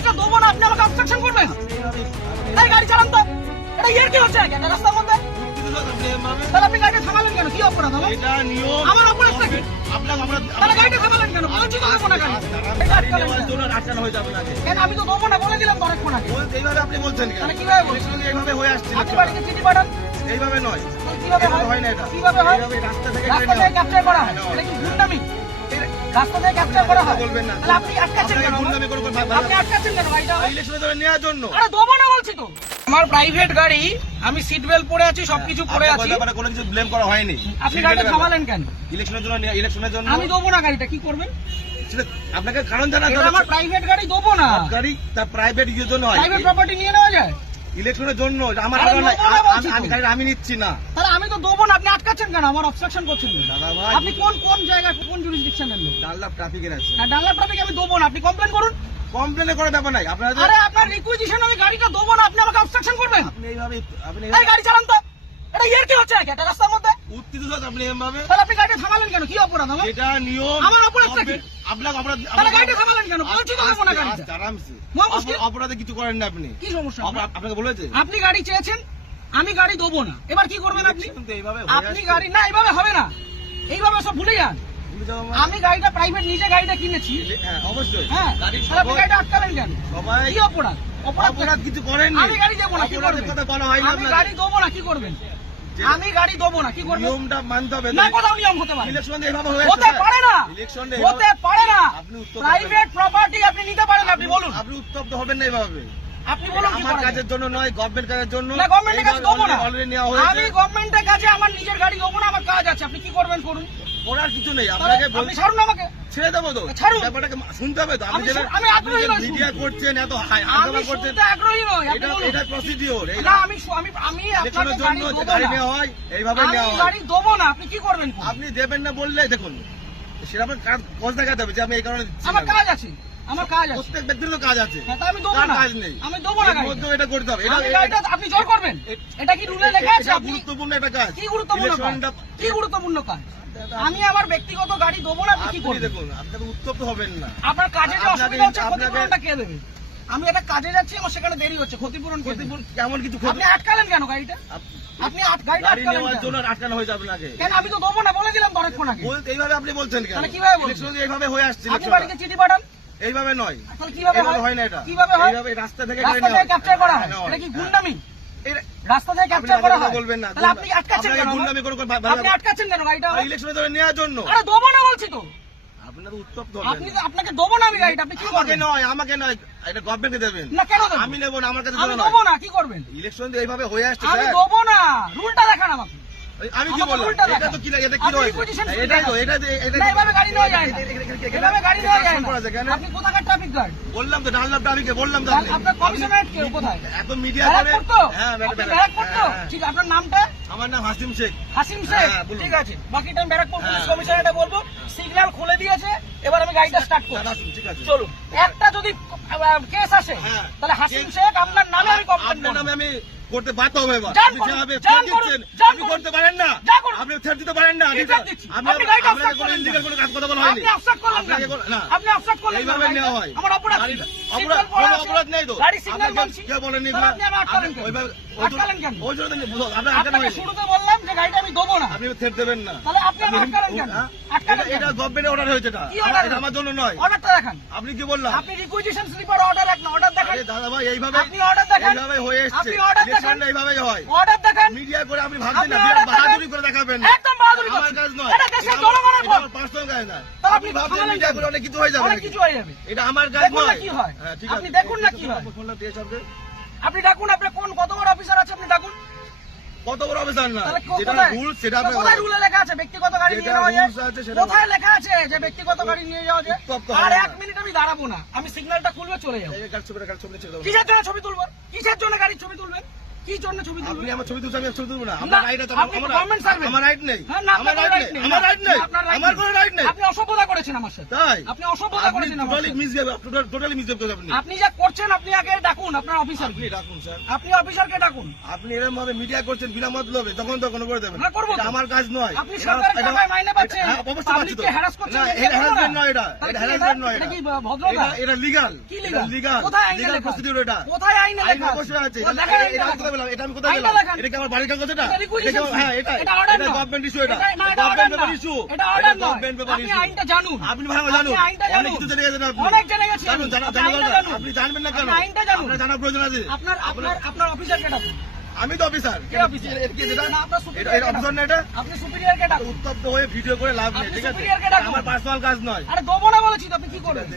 গাড়িটা দেবো না, আপনি আমাকে অবস্ট্রাকশন করবেন? এই গাড়ি চালান তো, এটা ইয়ার কি হচ্ছে একটা রাস্তার মধ্যে? তাহলে আপনি গাড়িটা থামালেন কেন? কি অপরাধ আমার? আমার অপরাধটা কি? তাহলে গাড়িটা থামালেন কেন? বলছি তো দেবো না গাড়ি। কেন আমি তো দেবো না বলে দিলাম তো অনেকক্ষণ আগে। আপনি বলছেন কেন? তাহলে কিভাবে বলছেন? এইভাবে হয়ে আসছে আপনি বাড়িতে চিঠি পাঠান। এইভাবে নয়, কিভাবে হয়? হয় না এটা। কিভাবে হয়? এইভাবে রাস্তা থেকে রাস্তা থেকে ক্যাপচার করা হয়। এটা কি গুন্ডামি? রাস্তা থেকে ক্যাপচার করা হয়। বলবেন না। তাহলে আপনি আটকাচ্ছেন কেন? গুন্ডামি করে আপনি আটকাচ্ছেন কেন গাড়িটা? ইলেকশনে ধরে নেওয়ার জন্য। আরে দেবো না বলছি তো। আমার প্রাইভেট গাড়ি, আমি সিট বেল্ট পরে আছি, সবকিছু পরে আছি। আপনার কোনো কিছু ব্লেম করা হয়নি। আপনি গাড়িটা থামালেন কেন? ইলেকশনের জন্য, ইলেকশনের জন্য আমি দেবো না গাড়িটা, কি করবেন? সেটা আপনাকে কারণ জানা এটা দরকার। আমার প্রাইভেট গাড়ি, দেবো না। গাড়ি তার প্রাইভেট ইউজের জন্য হয়। প্রাইভেট প্রপার্টি নিয়ে নেওয়া যায়? ইলেকশনের জন্য আমার আরে কারণ নাই। দেবো না বলছি তো। আমি গাড়ি আমি নিচ্ছি না। তাহলে আমি তো দেবো না, আপনি আটকাচ্ছেন কেন? আমার অবস্ট্রাকশন করছেন কেন? দাদা ভাই, আপনি কোন জায়গায়, কোন জুরিসডিকশনের লোক? ডাল্লা ট্রাফিকের আছে। ডানলাপ ট্রাফিক আমি দেবো না, আপনি কমপ্লেন করুন। কমপ্লেন করার ব্যাপার নাই। আপনারা আরে আপনার রিকুইজিশন আমি গাড়িটা দেবো না, আপনি আমাকে অবস্ট্রাকশন করবেন? আপনি এইভাবে এই গাড়ি চালান তো, এটা ইয়ার কি হচ্ছে একটা রাস্তার মধ্যে? উত্তেজিত আপনি এভাবে, তাহলে আপনি গাড়িটা থামালেন কেন? কি অপরাধ আমার? এটা নিয়ম। আমার অপরাধটা কি? আপনাকে অপরাধ, তাহলে গাড়িটা থামালেন কেন? বলছি তো দেবো না গাড়িটা। আরামসে মহা মুশকিল। অপরাধে কিছু করেন না আপনি। কি সমস্যা? আপনাকে বলেছে আপনি গাড়ি চেয়েছেন, আমি গাড়ি দেবো না, এবার কি করবেন আপনি? কিন্তু এইভাবে আপনি গাড়ি না, এইভাবে হবে না, এইভাবে সব ভুলে যান। আমি গাড়িটা প্রাইভেট, নিজে গাড়িটা কিনেছি। হ্যাঁ অবশ্যই। হ্যাঁ, গাড়ি তাহলে আপনি গাড়িটা আটকালেন কেন? সবাই কি অপরাধ? অপরাধ কিছু করেননি। আমি গাড়ি দেবো না, কি অপরাধের করবেন? কথা বলা হয়নি আমি আপনাকে। গাড়ি দেবো না, কি করবেন? আমি গাড়ি দেবো না, কি করবেন? নিয়মটা মানতে হবে। না, কোথাও নিয়ম হতে পারে? ইলেকশন এইভাবে হয়ে হতে পারে না, ইলেকশন হতে পারে না। আপনি উত্তর প্রাইভেট প্রপার্টি আপনি নিতে পারেন, আপনি বলুন। আপনি উত্তপ্ত হবেন না এইভাবে। আপনি বলুন কি আমার করা যায়? কাজের জন্য নয়, গভর্নমেন্ট কাজের জন্য। না, গভর্নমেন্টের কাছে দেবো না। অলরেডি নেওয়া আমি হয়েছে। গভর্নমেন্টের কাছে আমার নিজের গাড়ি দেবো না, আমার কাজ আছে, আপনি কি করবেন করুন। করার কিছু নেই। তাহলে আপনাকে আপনি ছাড়ুন আমাকে। ছেড়ে দেবো তো। ছাড়ুন। ব্যাপারটাকে শুনতে হবে তো। আপনি আমি যেটা আমি আগ্রহী নই মিডিয়া শুনতে। করছেন, এত আমি হাঙ্গামা করছেন, শুনতে আগ্রহী নই, আপনি এটা বলুন। এটা প্রসিডিওর। না, আমি আপনাকে ইলেকশনের গাড়ি জন্য দেবো গাড়ি না। নেওয়া হয়, এইভাবে আমি নেওয়া হয়। গাড়ি দেবো না, আপনি কি করবেন করুন। আপনি দেবেন না বললে দেখুন, সেটা আপনার কাজ দেখাতে হবে যে আমি এই কারণে দিচ্ছি আমার না। কাজ আছে, আমার কাজ আছে। প্রত্যেক ব্যক্তির তো কাজ আছে। হ্যাঁ, তা আমি দেবো কার না, কাজ নেই? আমি দেবো না এর গাড়িটা। মধ্যেও এটা করতে হবে। আমি গাড়িটা আপনি জোর করবেন? এটা কি রুলে লেখা আছে? এটা আপনি গুরুত্বপূর্ণ একটা কাজ। কি গুরুত্বপূর্ণ কাজ? ইলেকশনটা কি গুরুত্বপূর্ণ কাজ? আমি আমার ব্যক্তিগত গাড়ি দেবো না, আপনি কি আপনি করবেন? দেখুন, আপনাকে উত্তপ্ত হবেন না। আপনার কাজে যে আপনাকে- অসুবিধা হচ্ছে, আপনাকে- ক্ষতিপূরণটা কে দেবে? আমি একটা কাজে যাচ্ছি, আমার সেখানে দেরি হচ্ছে, ক্ষতিপূরণ কে দেবে? ক্ষতিপূরণ কেমন কিছু আপনি আটকালেন কেন গাড়িটা? আপনি গাড়িটা গাড়ি আটকালেন নেওয়ার কেন? জন্য আটকানো হয়েছে আপনাকে। কেন আমি তো দেবো না বলে দিলাম তো অনেকক্ষণ আগে। এইভাবে আপনি বলছেন কেন? তাহলে কিভাবে বলছেন? ইলেকশন এইভাবে হয়ে আসছে। আপনি ইলেকশনটা। বাড়িতে চিঠি পাঠান। এইভাবে নয়, তাহলে কিভাবে এইভাবে হয়? হয় না এটা। কিভাবে হয়? এইভাবে রাস্তা থেকে গাড়ি রাস্তা নেওয়া থেকে হয়। ক্যাপচার করা হয়। নেওয়া এটা কি হ্যাঁ। গুন্ডামি? এটা- রাস্তা থেকে আপনি ক্যাপচার আগে করা কথা হয়। বলবেন না। তাহলে আপনি আটকাচ্ছেন আপনাকে কেন? গুন্ডামি করে আপনি আটকাচ্ছেন কেন গাড়িটা? ইলেকশনে ধরে নেওয়ার জন্য। আরে দেবো না বলছি তো। আপনার উত্তপ্ত আপনি আপনাকে দেবো না আমি গাড়িটা, আপনি কি আমাকে করবেন? নয়, আমাকে নয়, এটা গভর্নমেন্টকে দেবেন। না, কেন দেবো? আমি নেবো না, আমার কাছে আমি দেবো দেবো না। না, কি করবেন? ইলেকশন এইভাবে হয়ে আসছে আমি স্যার। দেবো না, রুলটা দেখান আমাকে। আমি কি আমাকে বললাম? উল্টা এটা দেখান। তো কি এটা কি আপনি রয়েছে? requisition এটাই তো, দেখান। এটা না, এভাবে গাড়ি নেওয়া যায় না। এভাবে গাড়ি নেওয়া যায় না। করা যায় কেন? আপনি কোথাকার ট্রাফিক গার্ড? বললাম তো ডানলাপ ট্রাফিকে বললাম তো আপনি। আপনার কমিশনারেট কে কোথায়? এত মিডিয়া করে। ব্যারাকপুর তো? হ্যাঁ, আপনি ব্যারাকপুর। ব্যারাকপুর তো? হ্যাঁ, ঠিক, আপনার নামটা? আমার নাম হাসিম শেখ। হাসিম শেখ? হ্যাঁ, বলুন। ঠিক আছে, বাকিটা আমি ব্যারাকপুর পুলিশ হ্যাঁ। কমিশনারেটে বলবো। সিগন্যাল খুলে দিয়েছে, এবার আমি গাড়িটা স্টার্ট করব। দাদা, ঠিক আছে। চলুন। একটা যদি কেস আসে, হ্যাঁ। তাহলে হাসিম শেখ আপনার নামে আমি কমপ্লেন আপনার করব। নামে আমি করতে বাধ্য হবে এবার। যান আপনি করুন, যেভাবে যান threat করুন, দিচ্ছেন, যান আপনি করুন। করতে পারেন না। যান করুন। আপনি threat দিতে পারেন না। কি threat দিচ্ছি? আপনি গাড়িটা আপনাকে অফসাইড কোনো করলেন illegal কেন? কোনো কাজ কথা বলা হয়নি। আপনি অফসাইড করলেন আপনাকে কেন? না। আপনি অফসাইড করলেন কেন? এইভাবে নেওয়া হয়। আমার অপরাধ কি? গাড়িটা- সিগন্যাল অপরাধ- পড়ে কোনো আছে। অপরাধ নেই তো। গাড়ি সিগন্যাল আপনাকে মানছি। কে বলেনি? তাহলে আপনি আমার আটকালেন কেন? ওইভাবে- আটকালেন কেন? ওই জন্য তো আপনার আটকানো আপনাকে হয়নি। শুরুতে বললাম যে গাড়িটা আমি দেবো না। আপনি threat দেবেন না। তাহলে আপনি আমার আটকালেন কেন? হ্যাঁ? আটকালেন কেন? এটা গভর্নমেন্টের অর্ডার হয়েছে এটা। কি order? এটা আমার জন্য নয়। অর্ডারটা দেখান। আপনি কি বললাম? আপনি রিকুইজিশন স্লিপার অর্ডার এক না, অর্ডার দেখান। আরে দাদা ভাই, এইভাবে আপনি order দেখান। এইভাবে হয়ে এসছে। আপনি order দেখান। ইলেকশনটা এইভাবেই হয়। অর্ডার দেখান। মিডিয়া করে আপনি ভাবছেন না, আপনি বিরাট order দেখান। বাহাদুরি করে দেখাবেন। একদম বাহাদুরি আমার করছেন। কাজ নয়। এটা দেশের জনগণের ভোট। পার্সোনাল কাজ না। তাহলে আপনি ভাবছেন থামালেন মিডিয়া কেন? করে অনেক কিছু হয়ে যাবে অনেক নাকি? কিছু হয়ে যাবে। এটা আমার কাজ দেখুন না নয়। কি হয়। হ্যাঁ, ঠিক আপনি আছে। দেখুন না কি হয়। ফোনটা দিয়ে সবকে। আপনি ডাকুন, আপনার কত বড় অফিসার আছে আপনি ডাকুন। কত বড় অফিসার না, তাহলে যেটা কোথায়? রুল সেটা তো কোথায় রুলে লেখা আছে ব্যক্তিগত গাড়ি নিয়ে যেটা যাওয়া যায়? rules আছে সেটা কোথায় লেখা আছে যে ব্যক্তিগত গাড়ি নিয়ে যাওয়া যায়? উত্তপ্ত আর হবে এক না। মিনিট আমি দাঁড়াবো না, আমি সিগন্যালটা খুলবে চলে যাবো। ছবি ছেড়ে দেবো। কিসের জন্য ছবি তুলবেন? কিসের জন্য গাড়ির ছবি তুলবেন? কি জন্য ছবি তুলবেন? আপনি আমার ছবি তুলছেন, আমি ছবি তুলবো না। না, আমার রাইট আছে, আপনি গভর্নমেন্ট সার্ভেন্ট। আমার রাইট নেই, হ্যাঁ, না, আমার আপনার রাইট right নেই, নেই। আমার রাইট নেই, আপনার right আমার নেই। কোনো রাইট নেই। আপনি অসভ্যতা করেছেন আমার সাথে। তাই আপনি অসভ্যতা করেছেন আমার টোটালি সাথে। মিসবিহেভ, টোটালি মিসবিহেভ করেছেন আপনি। আপনি যা করছেন আপনি আগে ডাকুন আপনার অফিসার। আপনি রাখুন স্যার, আপনি অফিসারকে ডাকুন। আপনি এরকম ভাবে মিডিয়া করছেন বিনা মতলবে, তখন তখন করে দেবেন। হ্যাঁ, করবো তো। এটা আমার কাজ নয়। আপনি এটা- সরকারের এটা- টাকায় মাইনে পাচ্ছেন, হ্যাঁ, অবশ্যই পাচ্ছি তো। পাবলিককে harass করছেন, না, এটা এটা করবো না। harassment নয়, এটা তাহলে কি harassment নয়, এটা এটা কি ভদ্রতা? এটা লিগাল। কি legal? লিগাল, কোথায় আইনে লিগাল লেখা? প্রসিডিউর এটা। কোথায় আইনে আইন লেখা আছে? অবশ্যই আছে। ও, দেখান আইনটা এটা আমি দেখান। কোথায় পেলাম? এটা আমি কোথায় আইনটা পেলাম? দেখান। এটা কি আমার বাড়ির কাগজ এটা? এটা requisition এটা কি- হ্যাঁ, এটা এটা order এটা না। গভর্নমেন্ট ইস্যু এটা। না, এটা order গভর্নমেন্ট না। Paper issue. এটা order নয়। গভর্নমেন্ট পেপার আপনি ইস্যু। আইনটা জানুন। আপনি ভালো জানুন। আপনি আইনটা অনেক জানুন। কিছু জেনে গেছেন আপনি। অনেক জেনে গেছি জানুন, আমি। জানা আপনি জানা আইনটা দরকার। জানুন। আপনি জানবেন না কেন? আপনি আইনটা জানুন। আপনার জানার প্রয়োজন আছে। আপনার অফিসারকে ডাকুন। আমি তো অফিসার। কে অফিসার? এটা কি এটা? না, আপনার এটা এটা অফিসার না এটা? আপনি সুপিরিয়রকে ডাকুন। উত্তপ্ত হয়ে ভিডিও করে লাভ নেই, আপনি ঠিক আছে? superior কে ডাকুন। আমার পার্সোনাল কাজ নয়। আরে দেবো না বলেছি তো, আপনি কি করবেন?